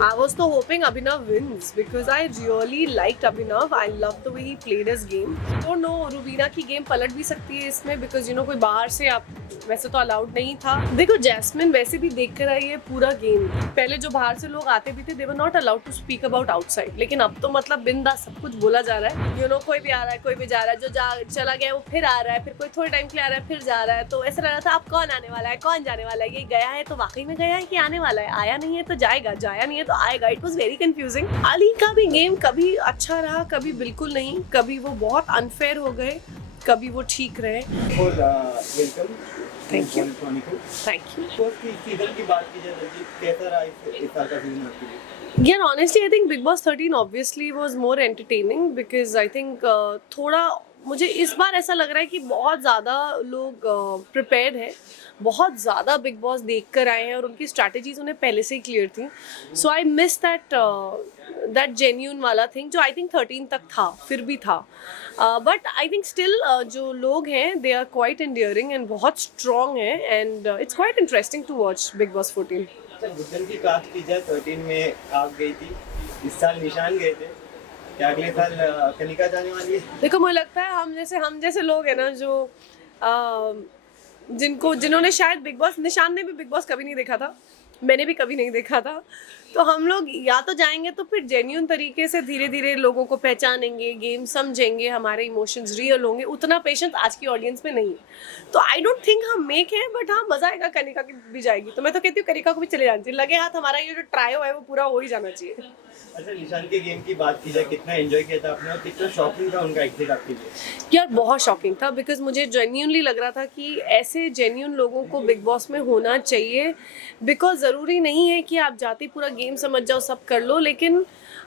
I was so hoping Abhinav wins because I really liked Abhinav. I loved the way he played his game. Don't know, Rubina की game पलट भी सकती है इसमें because कोई बाहर से आप वैसे तो अलाउड नहीं था. देखो जैस्मिन वैसे भी देख कर आई है पूरा गेम. पहले जो बाहर से लोग आते भी थे they were not allowed to speak about outside. लेकिन अब तो मतलब बिंदास सब कुछ बोला जा रहा है. कोई भी आ रहा है, कोई भी जा रहा है. जो चला गया वो फिर आ रहा है, फिर कोई थोड़े टाइम के लिए आ रहा है, फिर जा रहा है. तो ऐसा लग रहा था अब कौन आने वाला है, कौन जाने वाला है. ये गया है तो वाकई में गया है कि आने वाला है. आया नहीं है तो जाएगा, जाया नहीं है तो आएगा. It was very confusing. Ali का भी गेम कभी अच्छा रहा, कभी बिल्कुल नहीं. कभी वो बहुत अनफेयर हो गए, कभी वो ठीक रहे. Welcome. Thank you. Thank you. Season की बात की जाए तो कैसा रहा इस साल का सीजन आपके लिए? Yeah, honestly, I think Big Boss 13 obviously was more entertaining because I think थोड़ा मुझे इस बार ऐसा लग रहा है कि बहुत ज़्यादा लोग प्रिपेयर्ड है, बहुत ज़्यादा बिग बॉस देख कर आए हैं और उनकी स्ट्रैटेजीज उन्हें पहले से ही क्लियर थी. सो आई मिस दैट जेन्यून वाला थिंग जो आई थिंक 13 तक था, फिर भी था. बट आई थिंक स्टिल जो लोग हैं they are quite endearing and बहुत स्ट्रॉन्ग हैं and it's quite interesting to watch Bigg Boss 14. बुद्धन की कास्ट की जाए 13 में आप गई थी, इस साल निशान गए थे, क्या अगले साल कनिका जाने वाली है? देखो मुझे लगता है हम जैसे लोग हैं ना जो जिन्होंने शायद बिग बॉस, निशान ने भी बिग बॉस कभी नहीं देखा था, मैंने भी कभी नहीं देखा था. तो हम लोग या तो जाएंगे तो फिर जेन्यून तरीके से धीरे धीरे लोगों को पहचानेंगे, गेम समझेंगे, हमारे इमोशंस रियल होंगे. उतना पेशेंस आज की ऑडियंस में नहीं है. तो आई डोंट थिंक हम मेक है, बट हाँ मजा आएगा. कनिका की भी जाएगी तो मैं तो कहती हूँ कनिका को भी चले जानी चाहिए. लगे हाथ हमारा ये जो ट्रायो है वो पूरा हो ही जाना चाहिए. अच्छा, निशान के गेम की बात की जाए, कितना एंजॉय किया था आपने और कितना शॉकिंग था उनका एग्जिट आपके लिए? यार बहुत शॉकिंग था बिकॉज मुझे जेन्यूनली लग रहा था कि ऐसे जेन्यून लोगों को बिग बॉस में होना चाहिए. बिकॉज ज़रूरी नहीं है कि आप जाते पूरा गेम समझ जाओ, सब कर लो. लेकिन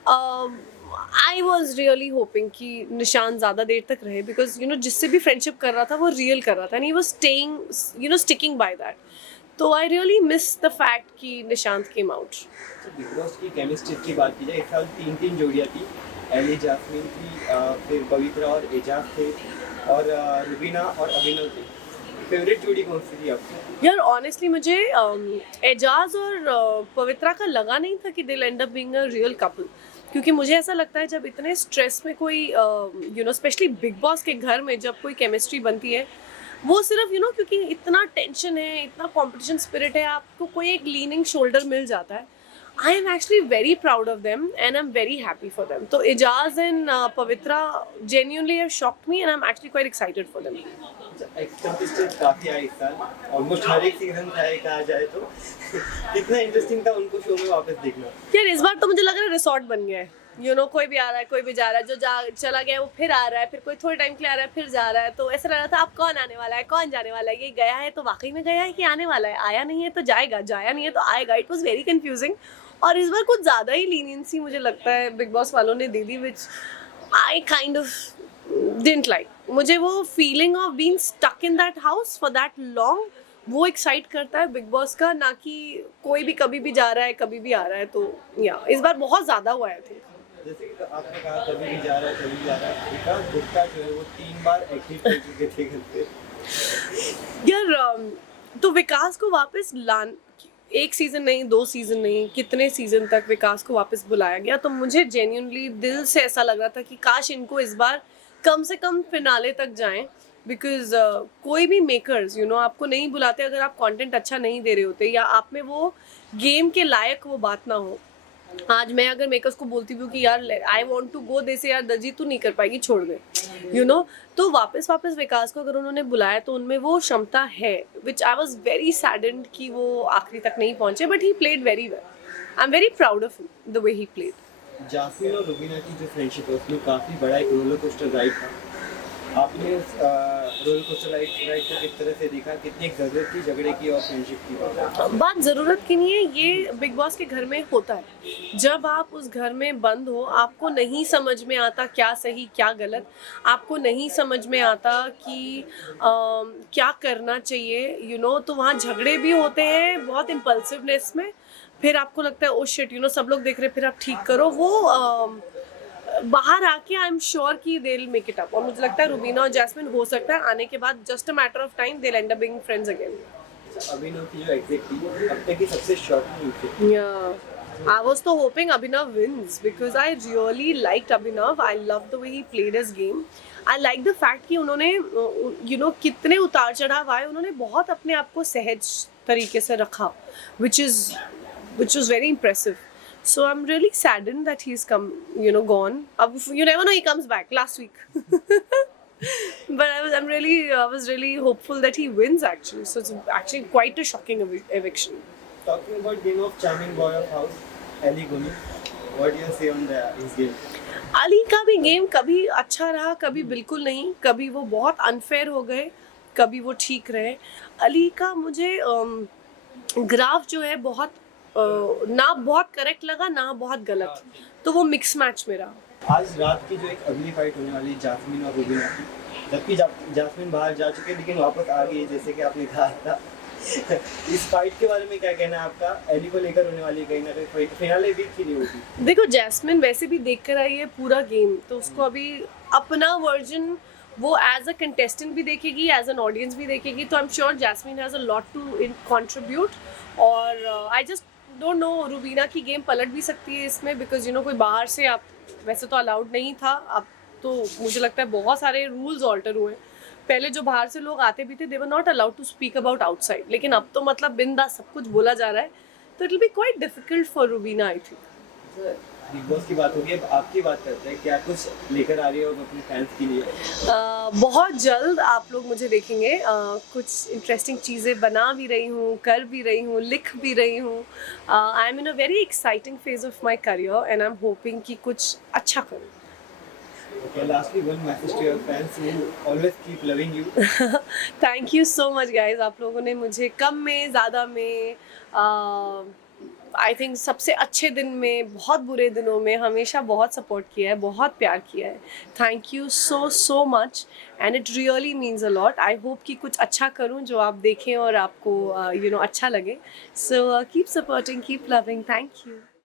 आई वॉज रियली होपिंग कि निशान ज़्यादा देर तक रहे बिकॉज जिससे भी फ्रेंडशिप कर रहा था वो रियल कर रहा था and he was staying sticking by that. तो I really miss the fact कि Nishant came out. Bigg Boss की केमिस्ट्री की बात की जाए, इस साल 3 जोड़ियाँ थी. एली जास्मिन थी, फिर पवित्रा और एजाज थे, और रुबीना और अभिनव थे. फेवरेट जोड़ी कौन सी थी आपकी? यार ऑनेस्टली मुझे एजाज और पवित्रा का लगा नहीं था कि दिल and up being a real couple. क्योंकि मुझे ऐसा लगता है जब इतने स्ट्रेस में कोई स्पेशली बिग बॉस के घर में जब कोई केमिस्ट्री बनती है वो सिर्फ क्योंकि इतना टेंशन है, इतना कंपटीशन स्पिरिट है, आपको कोई एक लीनिंग शोल्डर मिल जाता है. I am actually very proud of them and I am very happy for them. तो Ejaz and Pavitra genuinely have shocked me and I'm actually quite excited for them. Expectations काफी आई इस साल, ऑलमोस्ट हर एक सीजन था कहा जाए तो. कितना इंटरेस्टिंग था उनको शो में वापस देखना. यार इस बार तो मुझे लग रहा है रिसॉर्ट बन गया है. कोई भी आ रहा है, कोई भी जा रहा है. चला गया है वो फिर आ रहा है, फिर कोई थोड़े टाइम के लिए आ रहा है, फिर जा रहा है. तो ऐसा लग रहा था अब कौन आने वाला है, कौन जाने वाला है. ये गया है तो वाकई में गया है कि आने वाला है. आया नहीं है तो जाएगा, जाया नहीं है तो आएगा. It was very confusing. और इस बार कुछ ज़्यादा ही लीनियंसी मुझे लगता है बिग बॉस वालों ने दे दी which I kind of didn't like. मुझे वो feeling of being stuck in that house for that long वो एक्साइट करता है बिग बॉस का, ना कि कोई भी कभी भी जा रहा है, कभी भी आ रहा है. तो या इस बार बहुत ज़्यादा हुआ है. जैसे कि आपने कहा कभी भी जा रहा है, कभी भी जा रहा है. विकास गुप्ता जो है वो 3 बार एक्टिव कर चुके थे घर पे. यार तो विकास को वापस एक सीजन नहीं, 2 सीजन नहीं, कितने सीजन तक विकास को वापस बुलाया गया. तो मुझे जेन्युइनली दिल से ऐसा लग रहा था कि काश इनको इस बार कम से कम फिनाले तक जाएं. बिकॉज कोई भी मेकर्स आपको नहीं बुलाते अगर आप कंटेंट अच्छा नहीं दे रहे होते या आप में वो गेम के लायक वो बात ना हो. आज मैं अगर मेकर्स को बोलती हूँ कि यार आई वांट टू गो, दे से यार दलजीत तू नहीं कर पाएगी, छोड़ दे. तो वापस विकास को अगर उन्होंने बुलाया तो उनमें वो क्षमता है विच आई वॉज वेरी सैडेंड कि वो आखिरी तक नहीं पहुंचे. But he played very well. I am very proud of him the way he played. Jasmine और रुबीना की जो फ्रेंडशिप है उसमें काफ़ी बड़ा एक रोलर कोस्टर राइड था. आपने रोलर कोस्टर राइड को किस तरह से देखा? कितनी ज़रूरत थी झगड़े की और फ्रेंडशिप की? बात ज़रूरत की नहीं है, ये बिग बॉस के घर में होता है. जब आप उस घर में बंद हो, आपको नहीं समझ में आता क्या सही क्या गलत, आपको नहीं समझ में आता कि क्या करना चाहिए. तो वहाँ झगड़े भी होते हैं बहुत इम्पल्सिवनेस में. फिर आपको लगता है ओ शिट सब लोग देख रहे, फिर आप ठीक करो. वो बाहर आके आई एम श्योर कि they will make it up. और मुझे लगता है रुबीना और जैस्मिन हो सकता है आने के बाद just a matter of time they will end up being friends again. Abhinav की जो एग्जिट थी अब तक की सबसे शॉकिंग थी. I was so hoping Abhinav wins because I really liked Abhinav. I love the way he played his game. I like the fact कि उन्होंने कितने उतार चढ़ाव आए, उन्होंने बहुत अपने आप को सहज तरीके से रखा, which was very impressive. So I'm really saddened that he's gone. You never know, he comes back last week. But I was really hopeful that he wins actually. So it's actually quite a shocking eviction. Talking about game of charming boy of house, Ali Goni, what do you say on his game? Ali का भी game कभी अच्छा रहा, कभी बिल्कुल नहीं, कभी वो बहुत अनफेयर हो गए, कभी वो ठीक रहे. अली का मुझे ग्राफ जो है बहुत ना बहुत करेक्ट लगा ना बहुत गलत, तो वो मिक्स मैच में रहा. आज रात की जो एक अगली फाइट होने वाली जास्मिन और रुबीना की, जबकि जास्मिन बाहर जा चुके लेकिन वापस आ गई जैसे कि आपने कहा था. इस फाइट के बारे में क्या कहना है आपका? एली को लेकर होने वाली कहीं ना कहीं फिनाले वीक की नहीं होगी. देखो, जैस्मिन वैसे भी देख कर आई है पूरा गेम, तो उसको अभी अपना वर्जन वो एज अ कंटेस्टेंट भी देखेगी, एज एन ऑडियंस भी देखेगी, तो I am sure Jasmin has a lot to contribute. और I just don't know, Rubina की गेम पलट भी सकती है इसमें, बिकॉज कोई बाहर से, आप वैसे तो अलाउड नहीं था, अब तो मुझे लगता है बहुत सारे रूल्स ऑल्टर हुए. पहले जो बाहर से लोग आते भी थे, they were not allowed to speak about outside, लेकिन अब तो मतलब बिंदास सब कुछ बोला जा रहा है, तो it will be quite difficult for Rubina I think. Big Boss की बात होगी, अब आपकी बात करते हैं. क्या कुछ लेकर आ रही हो अपने फैंस के लिए? बहुत जल्द आप लोग मुझे देखेंगे. कुछ इंटरेस्टिंग चीज़ें बना भी रही हूँ, कर भी रही हूँ, लिख भी रही हूँ. I am in a very exciting phase of my career and I am hoping कि कुछ अच्छा करूँ. Okay, lastly, one message to your fans who always keep loving you. Thank you so much guys. आप लोगों ने मुझे कम में ज़्यादा में, आई थिंक सबसे अच्छे दिन में, बहुत बुरे दिनों में हमेशा बहुत सपोर्ट किया है, बहुत प्यार किया है. Thank you so much and it really means a lot. I hope कि कुछ अच्छा करूं जो आप देखें और आपको अच्छा लगे. So keep supporting, keep loving. Thank you.